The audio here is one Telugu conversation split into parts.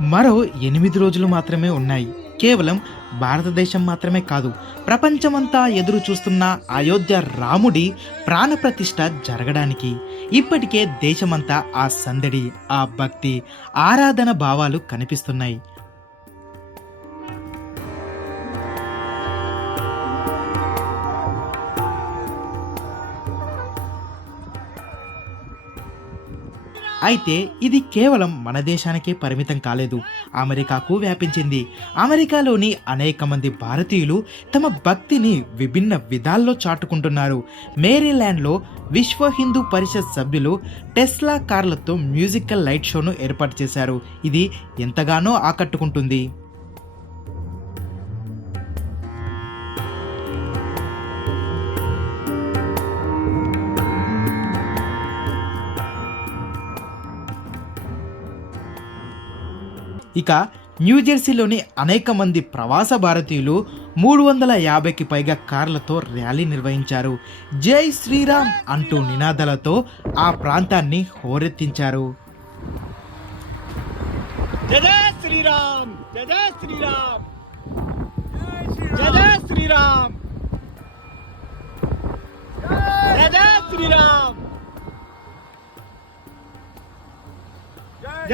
మరో ఎనిమిది రోజులు మాత్రమే ఉన్నాయి. కేవలం భారతదేశం మాత్రమే కాదు ప్రపంచమంతా ఎదురు చూస్తున్న అయోధ్య రాముడి ప్రాణప్రతిష్ఠ జరగడానికి. ఇప్పటికే దేశమంతా ఆ సందడి ఆ భక్తి ఆరాధన భావాలు కనిపిస్తున్నాయి. అయితే ఇది కేవలం మన దేశానికే పరిమితం కాలేదు. అమెరికాకు వ్యాపించింది. అమెరికాలోని అనేక మంది భారతీయులు తమ భక్తిని విభిన్న విధాల్లో చాటుకుంటున్నారు. మేరీల్యాండ్లో విశ్వ హిందూ పరిషత్ సభ్యులు టెస్లా కార్లతో మ్యూజికల్ లైట్ షోను ఏర్పాటు చేశారు. ఇది ఎంతగానో ఆకట్టుకుంటుంది. ఇక న్యూజెర్సీలోని అనేక మంది ప్రవాస భారతీయులు మూడు వందల యాభైకి పైగా కార్లతో ర్యాలీ నిర్వహించారు. జై శ్రీరామ్ అంటూ నినాదాలతో ఆ ప్రాంతాన్ని హోరెత్తించారు. శ్రీరామ్! శ్రీరామ్!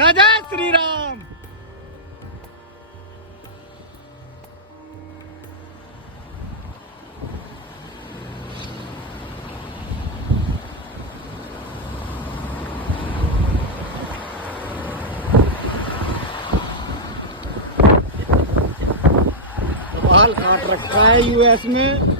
జయ శ్రీరామ్! बाल काट रखा है यूएस में.